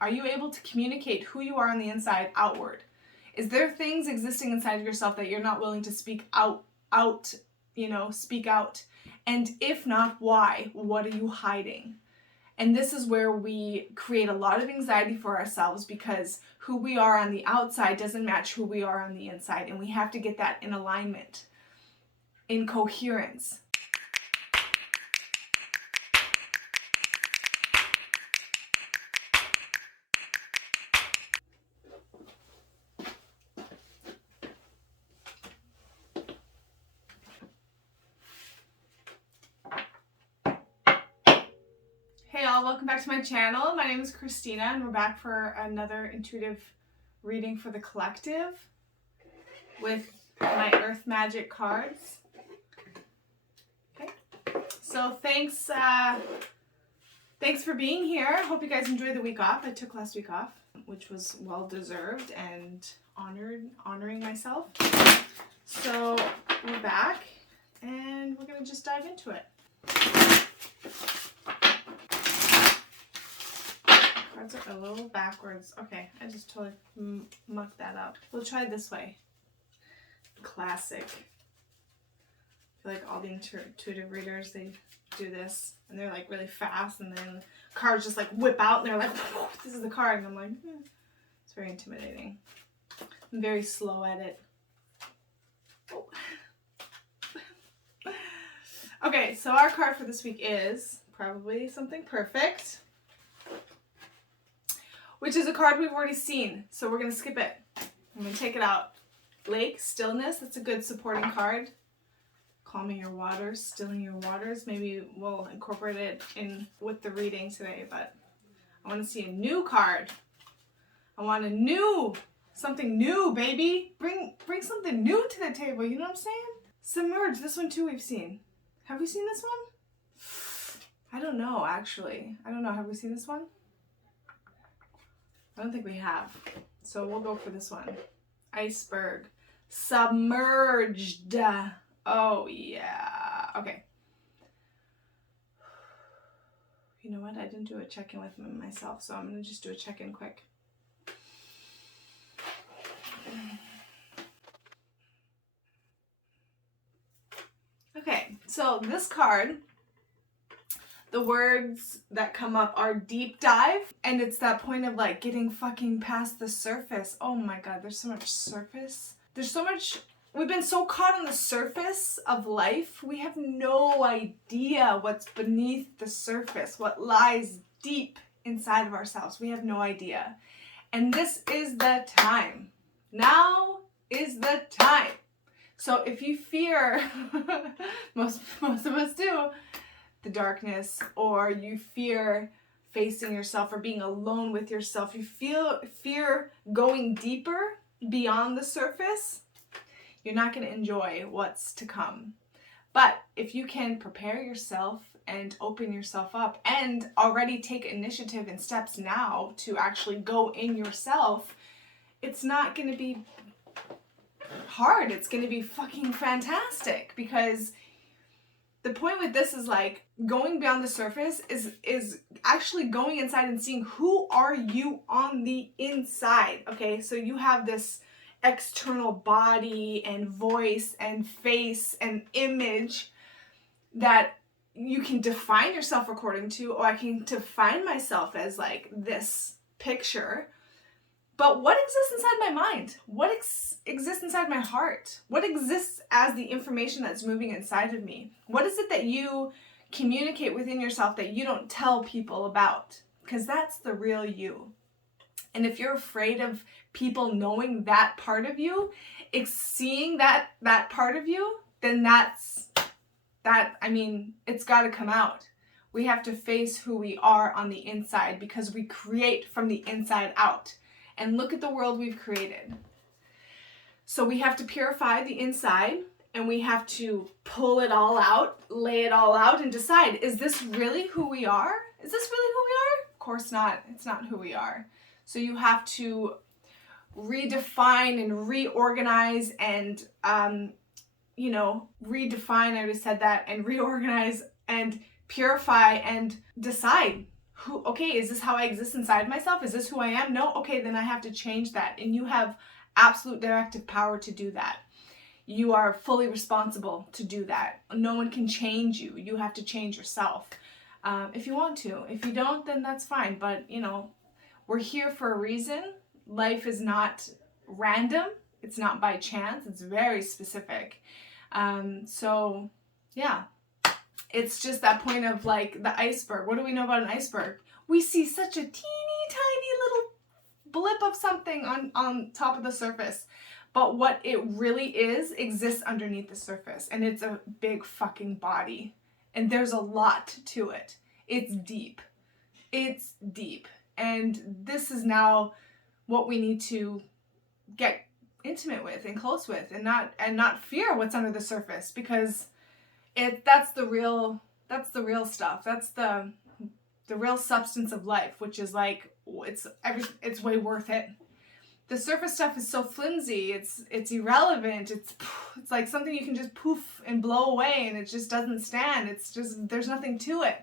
Are you able to communicate who you are on the inside outward? Is there things existing inside of yourself that you're not willing to speak out, speak out? And if not, why? What are you hiding? And this is where we create a lot of anxiety for ourselves, because who we are on the outside doesn't match who we are on the inside. And we have to get that in alignment, in coherence. Hey all, welcome back to my channel. My name is Christina and we're back for another intuitive reading for the collective with my Earth Magic cards. Okay, so thanks for being here. Hope you guys enjoyed the week off. I took last week off, which was well deserved and honoring myself. So we're back and we're gonna just dive into it. Cards are a little backwards. Okay, I just totally mucked that up. We'll try it this way. Classic. I feel like all the intuitive readers, they do this and they're like really fast, and then cards just like whip out and they're like, this is the card, and I'm like, it's very intimidating. I'm very slow at it. Oh. Okay, so our card for this week is probably something perfect, which is a card we've already seen, so we're going to skip it. I'm going to take it out. Lake, stillness, that's a good supporting card. Calming your waters, stilling your waters. Maybe we'll incorporate it in with the reading today, but I want to see a new card. I want something new, baby. Bring something new to the table, you know what I'm saying? Submerge, this one too we've seen. Have we seen this one? I don't know, actually. I don't know, have we seen this one? I don't think we have. So we'll go for this one. Iceberg. Submerged. Oh, yeah. Okay. You know what? I didn't do a check-in with myself, so I'm going to just do a check-in quick. Okay, so this card, the words that come up are deep dive, and it's that point of like getting fucking past the surface. Oh my god, there's so much surface. There's so much, we've been so caught on the surface of life, we have no idea what's beneath the surface, what lies deep inside of ourselves. We have no idea. And this is the time. Now is the time. So if you fear, most of us do, the darkness, or you fear facing yourself or being alone with yourself, you fear going deeper beyond the surface, you're not going to enjoy what's to come. But if you can prepare yourself and open yourself up and already take initiative and steps now to actually go in yourself, it's not going to be hard. It's going to be fucking fantastic, because the point with this is like going beyond the surface is actually going inside and seeing who are you on the inside. Okay, so you have this external body and voice and face and image that you can define yourself according to, or I can define myself as like this picture. But what exists inside my mind? What exists inside my heart? What exists as the information that's moving inside of me? What is it that you communicate within yourself that you don't tell people about? Because that's the real you. And if you're afraid of people knowing that part of you, seeing that part of you, then it's got to come out. We have to face who we are on the inside, because we create from the inside out. And look at the world we've created. So we have to purify the inside, and we have to pull it all out, lay it all out, and decide, is this really who we are? Is this really who we are? Of course not. It's not who we are. So you have to redefine and reorganize and, redefine, I already said that, and reorganize and purify and decide okay, is this how I exist inside myself? Is this who I am? No? Okay, then I have to change that. And you have absolute directive power to do that. You are fully responsible to do that. No one can change you. You have to change yourself. If you want to. If you don't, then that's fine. But, you know, we're here for a reason. Life is not random. It's not by chance. It's very specific. So, yeah. It's just that point of like the iceberg. What do we know about an iceberg? We see such a teeny tiny little blip of something on top of the surface. But what it really is exists underneath the surface. And it's a big fucking body. And there's a lot to it. It's deep. It's deep. And this is now what we need to get intimate with and close with, and not fear what's under the surface, because that's the real stuff. That's the real substance of life, which is like it's way worth it. The surface stuff is so flimsy. It's irrelevant. It's like something you can just poof and blow away, and it just doesn't stand. It's just, there's nothing to it.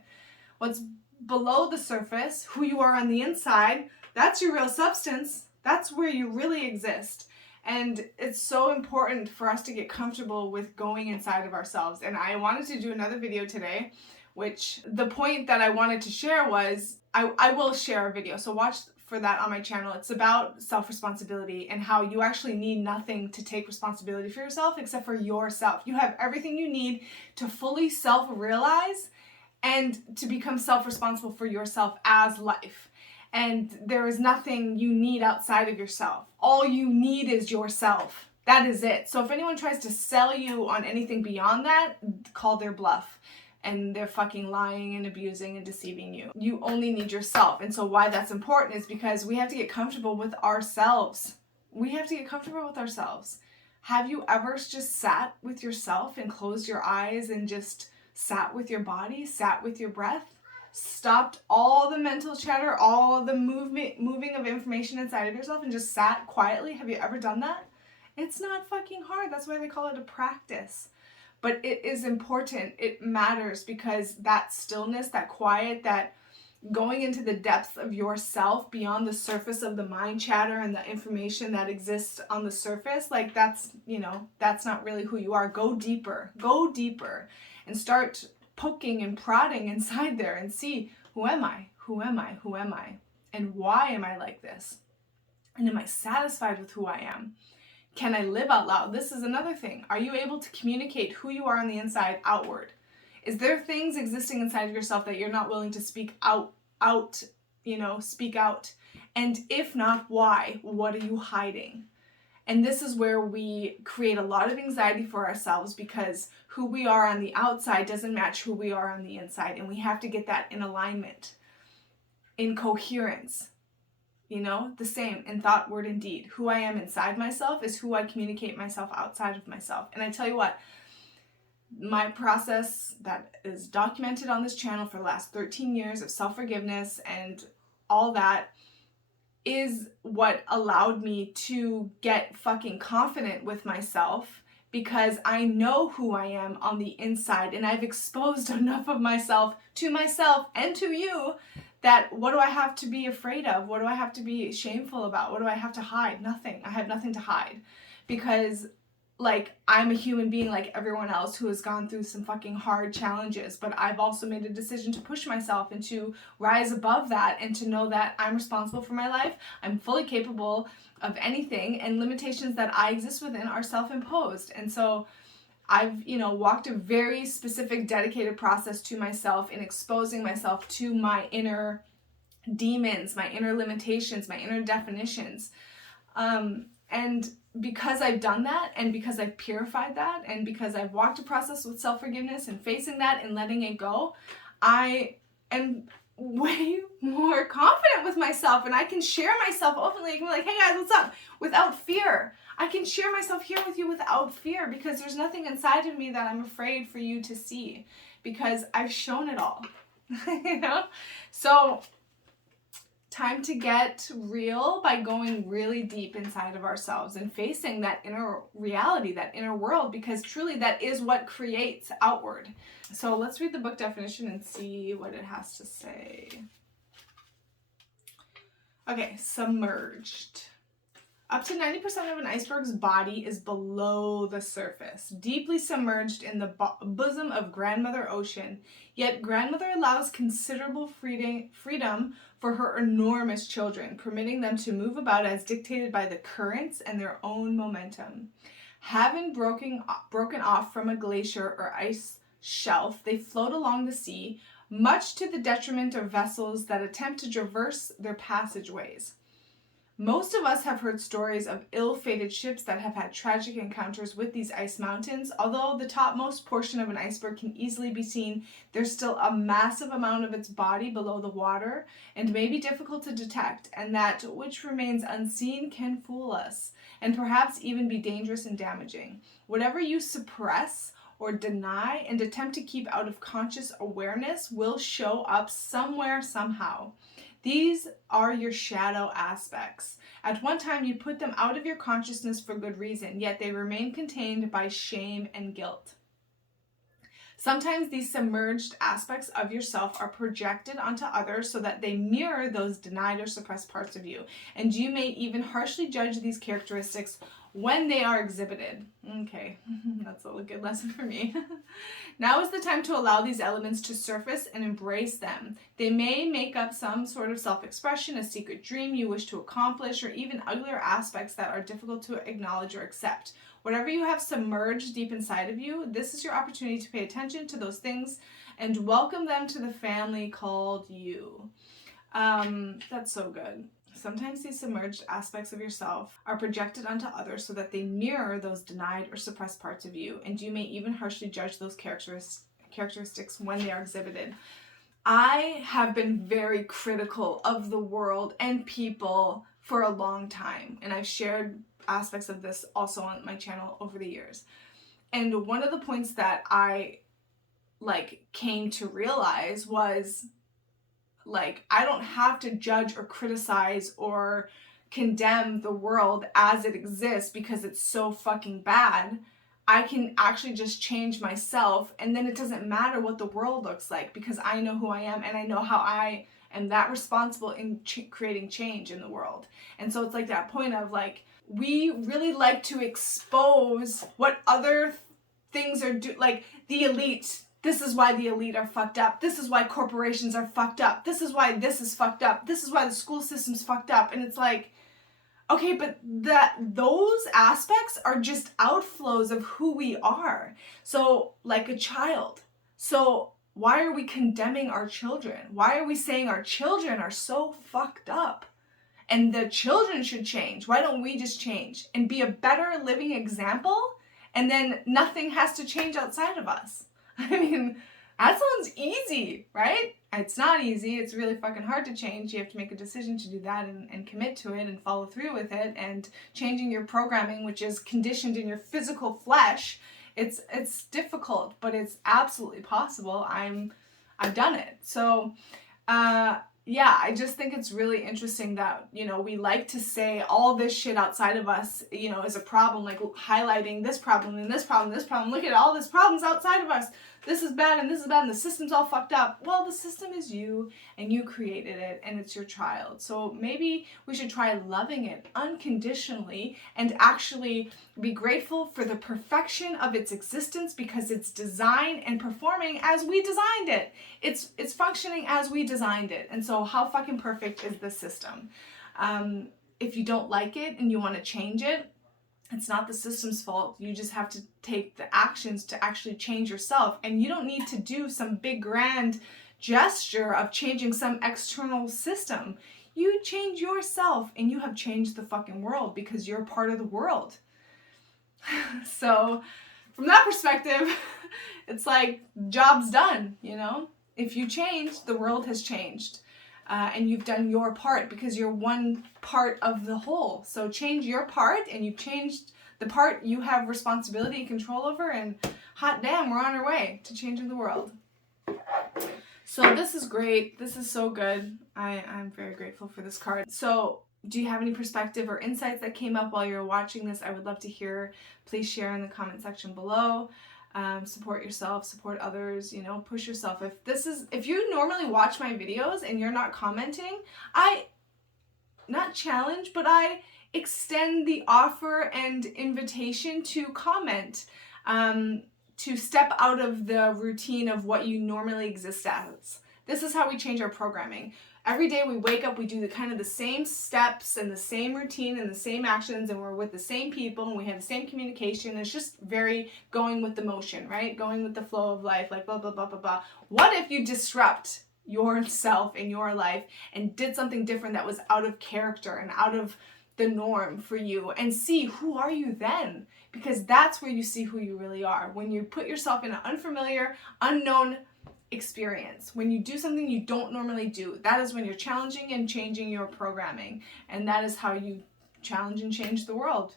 What's below the surface, who you are on the inside, that's your real substance. That's where you really exist. And it's so important for us to get comfortable with going inside of ourselves. And I wanted to do another video today, which the point that I wanted to share was, I will share a video, so watch for that on my channel. It's about self-responsibility and how you actually need nothing to take responsibility for yourself except for yourself. You have everything you need to fully self-realize and to become self-responsible for yourself as life. And there is nothing you need outside of yourself. All you need is yourself. That is it. So if anyone tries to sell you on anything beyond that, call their bluff. And they're fucking lying and abusing and deceiving you. You only need yourself. And so why that's important is because we have to get comfortable with ourselves. We have to get comfortable with ourselves. Have you ever just sat with yourself and closed your eyes and just sat with your body, sat with your breath, stopped all the mental chatter, all the moving of information inside of yourself, and just sat quietly? Have you ever done that? It's not fucking hard. That's why they call it a practice. But it is important. It matters, because that stillness, that quiet, that going into the depths of yourself beyond the surface of the mind chatter and the information that exists on the surface, like that's not really who you are. Go deeper and start poking and prodding inside there and see, who am I? Who am I? Who am I? And why am I like this? And am I satisfied with who I am? Can I live out loud? This is another thing. Are you able to communicate who you are on the inside outward? Is there things existing inside of yourself that you're not willing to speak out? Speak out. And if not, why? What are you hiding? And this is where we create a lot of anxiety for ourselves, because who we are on the outside doesn't match who we are on the inside. And we have to get that in alignment, in coherence. The same in thought, word, and deed. Who I am inside myself is who I communicate myself outside of myself. And I tell you what, my process that is documented on this channel for the last 13 years of self-forgiveness and all that is what allowed me to get fucking confident with myself, because I know who I am on the inside, and I've exposed enough of myself and to you that what do I have to be afraid of? What do I have to be shameful about? What do I have to hide? Nothing. I have nothing to hide, because I'm a human being like everyone else who has gone through some fucking hard challenges, but I've also made a decision to push myself and to rise above that and to know that I'm responsible for my life. I'm fully capable of anything, and limitations that I exist within are self-imposed. And so I've, walked a very specific, dedicated process to myself in exposing myself to my inner demons, my inner limitations, my inner definitions. And because I've done that, and because I've purified that, and because I've walked a process with self-forgiveness and facing that and letting it go, I am way more confident with myself, and I can share myself openly. I can be like, hey guys, what's up? Without fear. I can share myself here with you without fear, because there's nothing inside of me that I'm afraid for you to see, because I've shown it all. So time to get real by going really deep inside of ourselves and facing that inner reality, that inner world, because truly that is what creates outward. So let's read the book definition and see what it has to say. Okay, submerged. Up to 90% of an iceberg's body is below the surface, deeply submerged in the bosom of Grandmother Ocean. Yet Grandmother allows considerable freedom for her enormous children, permitting them to move about as dictated by the currents and their own momentum. Having broken off from a glacier or ice shelf, they float along the sea, much to the detriment of vessels that attempt to traverse their passageways. Most of us have heard stories of ill-fated ships that have had tragic encounters with these ice mountains. Although the topmost portion of an iceberg can easily be seen, there's still a massive amount of its body below the water and may be difficult to detect, and that which remains unseen can fool us and perhaps even be dangerous and damaging. Whatever you suppress or deny and attempt to keep out of conscious awareness will show up somewhere, somehow. These are your shadow aspects. At one time, you put them out of your consciousness for good reason, yet they remain contained by shame and guilt. Sometimes these submerged aspects of yourself are projected onto others so that they mirror those denied or suppressed parts of you, and you may even harshly judge these characteristics when they are exhibited. Okay, that's a good lesson for me. Now is the time to allow these elements to surface and embrace them. They may make up some sort of self-expression, a secret dream you wish to accomplish, or even uglier aspects that are difficult to acknowledge or accept. Whatever you have submerged deep inside of you, this is your opportunity to pay attention to those things and welcome them to the family called you. That's so good. Sometimes these submerged aspects of yourself are projected onto others so that they mirror those denied or suppressed parts of you, and you may even harshly judge those characteristics when they are exhibited. I have been very critical of the world and people for a long time, and I've shared aspects of this also on my channel over the years. And one of the points that I came to realize was, I don't have to judge or criticize or condemn the world as it exists because it's so fucking bad. I can actually just change myself, and then it doesn't matter what the world looks like because I know who I am and I know how I am that responsible in creating change in the world. And so it's like that point of we really like to expose what other things are the elite. This is why the elite are fucked up. This is why corporations are fucked up. This is why this is fucked up. This is why the school system's fucked up. And it's okay, but those aspects are just outflows of who we are. So, like a child. So, why are we condemning our children? Why are we saying our children are so fucked up? And the children should change. Why don't we just change and be a better living example? And then nothing has to change outside of us. I mean, that sounds easy, right? It's not easy. It's really fucking hard to change. You have to make a decision to do that and commit to it and follow through with it. And changing your programming, which is conditioned in your physical flesh, it's difficult, but it's absolutely possible. I've done it. So, yeah, I just think it's really interesting that, we like to say all this shit outside of us, is a problem, highlighting this problem and this problem, this problem. Look at all these problems outside of us. This is bad and this is bad and the system's all fucked up. Well, the system is you and you created it and it's your child. So maybe we should try loving it unconditionally and actually be grateful for the perfection of its existence because it's designed and performing as we designed it. It's functioning as we designed it. And so how fucking perfect is this system? If you don't like it and you want to change it, it's not the system's fault. You just have to take the actions to actually change yourself. And you don't need to do some big grand gesture of changing some external system. You change yourself and you have changed the fucking world because you're part of the world. So from that perspective, it's job's done, If you change, the world has changed. And you've done your part because you're one part of the whole. So change your part and you've changed the part you have responsibility and control over, and hot damn, we're on our way to changing the world. So this is great. This is so good. I'm very grateful for this card. So do you have any perspective or insights that came up while you're watching this? I would love to hear. Please share in the comment section below. Support yourself, support others, push yourself. If you normally watch my videos and you're not commenting, not challenge, but I extend the offer and invitation to comment, to step out of the routine of what you normally exist as. This is how we change our programming. Every day we wake up, we do the same steps and the same routine and the same actions, and we're with the same people and we have the same communication. It's just very going with the motion, right? Going with the flow of life, like blah, blah, blah, blah, blah. What if you disrupt yourself in your life and did something different that was out of character and out of the norm for you, and see who are you then? Because that's where you see who you really are. When you put yourself in an unfamiliar, unknown experience, when you do something you don't normally do, that is when you're challenging and changing your programming, and that is how you challenge and change the world.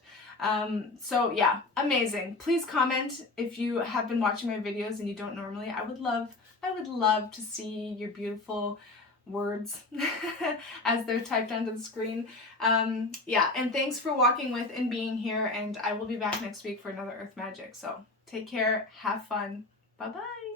So yeah, amazing. Please comment if you have been watching my videos and you don't normally. I would love to see your beautiful words as they're typed onto the screen. Yeah, and thanks for walking with and being here, and I will be back next week for another Earth Magic. So take care, have fun, bye-bye.